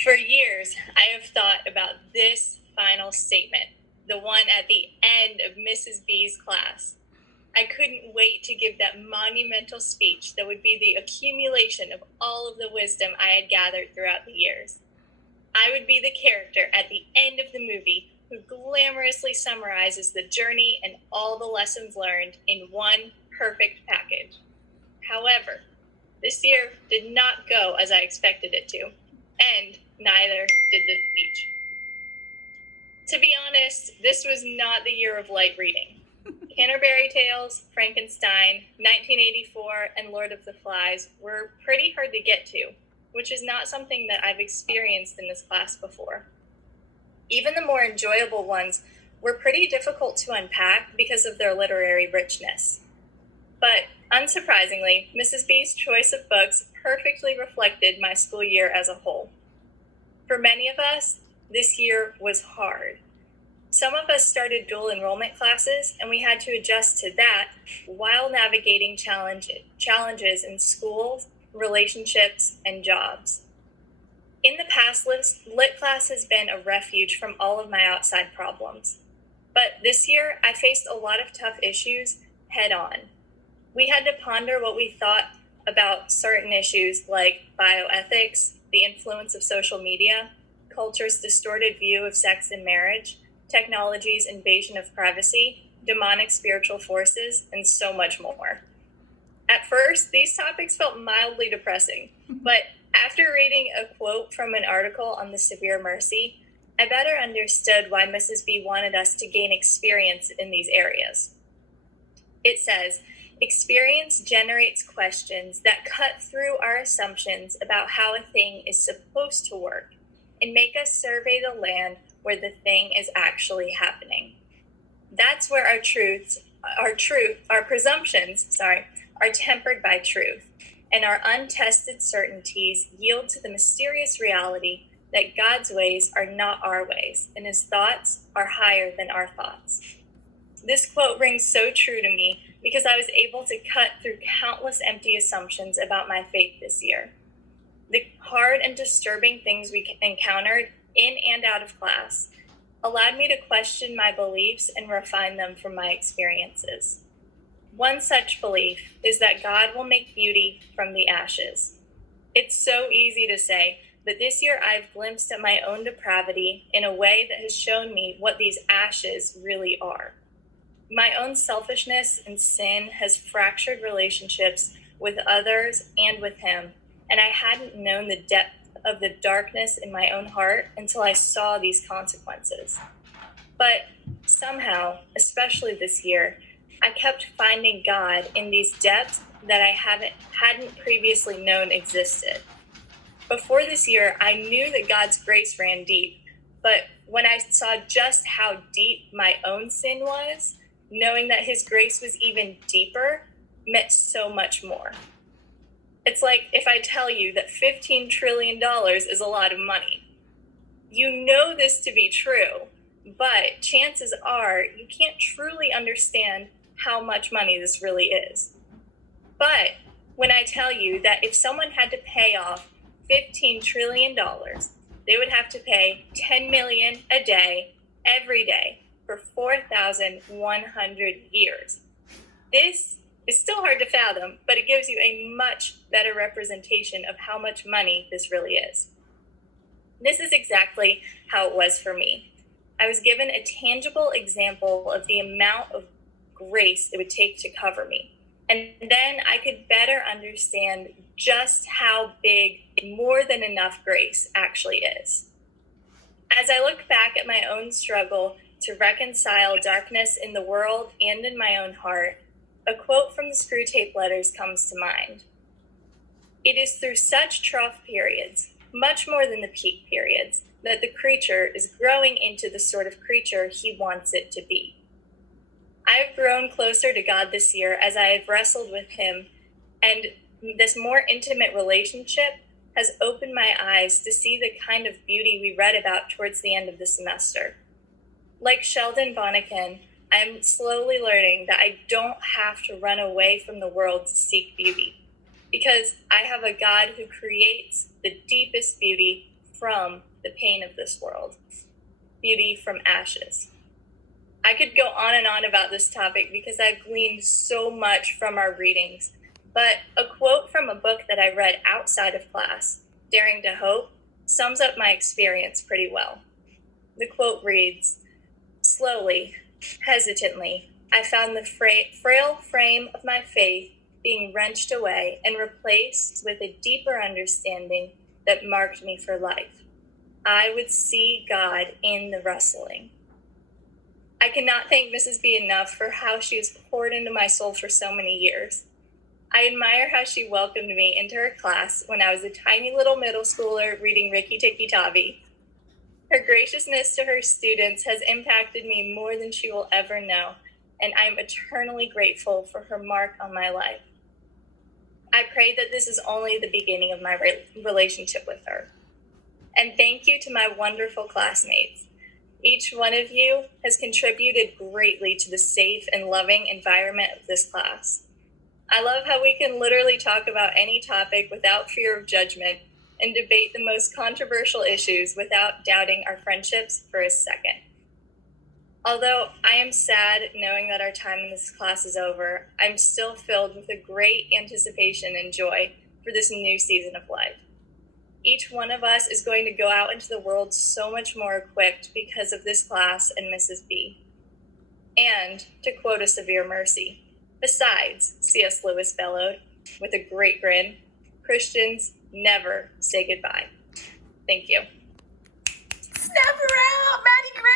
For years, I have thought about this final statement, the one at the end of Mrs. B's class. I couldn't wait to give that monumental speech that would be the accumulation of all of the wisdom I had gathered throughout the years. I would be the character at the end of the movie who glamorously summarizes the journey and all the lessons learned in one perfect package. However, this year did not go as I expected it to, and neither did the speech. To be honest, this was not the year of light reading. Canterbury Tales, Frankenstein, 1984, and Lord of the Flies were pretty hard to get to, which is not something that I've experienced in this class before. Even the more enjoyable ones were pretty difficult to unpack because of their literary richness. But unsurprisingly, Mrs. B's choice of books perfectly reflected my school year as a whole. For many of us, this year was hard. Some of us started dual enrollment classes, and we had to adjust to that while navigating challenges in schools, relationships, and jobs. In the past, lit class has been a refuge from all of my outside problems. But this year, I faced a lot of tough issues head on. We had to ponder what we thought about certain issues like bioethics, the influence of social media, culture's distorted view of sex and marriage, technology's invasion of privacy, demonic spiritual forces, and so much more. At first, these topics felt mildly depressing, but after reading a quote from an article on the Severe Mercy, I better understood why Mrs. B wanted us to gain experience in these areas. It says, experience generates questions that cut through our assumptions about how a thing is supposed to work and make us survey the land where the thing is actually happening. That's where our presumptions, are tempered by truth, and our untested certainties yield to the mysterious reality that God's ways are not our ways, and his thoughts are higher than our thoughts. This quote rings so true to me because I was able to cut through countless empty assumptions about my faith this year. The hard and disturbing things we encountered in and out of class allowed me to question my beliefs and refine them from my experiences. One such belief is that God will make beauty from the ashes. It's so easy to say, but this year I've glimpsed at my own depravity in a way that has shown me what these ashes really are. My own selfishness and sin has fractured relationships with others and with him, and I hadn't known the depth of the darkness in my own heart until I saw these consequences. But somehow, especially this year, I kept finding God in these depths that I hadn't previously known existed. Before this year, I knew that God's grace ran deep, but when I saw just how deep my own sin was, knowing that his grace was even deeper meant so much more. It's like if I tell you that $15 trillion is a lot of money. You know this to be true, but chances are you can't truly understand how much money this really is. But when I tell you that if someone had to pay off $15 trillion, they would have to pay $10 million a day, every day, for 4,100 years. This is still hard to fathom, but it gives you a much better representation of how much money this really is. This is exactly how it was for me. I was given a tangible example of the amount of grace it would take to cover me. And then I could better understand just how big more than enough grace actually is. As I look back at my own struggle to reconcile darkness in the world and in my own heart, a quote from the Screwtape Letters comes to mind. It is through such trough periods, much more than the peak periods, that the creature is growing into the sort of creature he wants it to be. I've grown closer to God this year as I have wrestled with him, and this more intimate relationship has opened my eyes to see the kind of beauty we read about towards the end of the semester. Like Sheldon Bonnican, I'm slowly learning that I don't have to run away from the world to seek beauty, because I have a God who creates the deepest beauty from the pain of this world, beauty from ashes. I could go on and on about this topic because I've gleaned so much from our readings, but a quote from a book that I read outside of class, Daring to Hope, sums up my experience pretty well. The quote reads, "Slowly, hesitantly, I found the frail frame of my faith being wrenched away and replaced with a deeper understanding that marked me for life. I would see God in the wrestling." I cannot thank Mrs. B enough for how she has poured into my soul for so many years. I admire how she welcomed me into her class when I was a tiny little middle schooler reading Rikki Tikki Tavi. Her graciousness to her students has impacted me more than she will ever know, and I am eternally grateful for her mark on my life. I pray that this is only the beginning of my relationship with her. And thank you to my wonderful classmates. Each one of you has contributed greatly to the safe and loving environment of this class. I love how we can literally talk about any topic without fear of judgment and debate the most controversial issues without doubting our friendships for a second. Although I am sad knowing that our time in this class is over, I'm still filled with a great anticipation and joy for this new season of life. Each one of us is going to go out into the world so much more equipped because of this class and Mrs. B. And, to quote a severe mercy, besides, C.S. Lewis bellowed, with a great grin, Christians never say goodbye. Thank you. Snap around, Maddie Gray!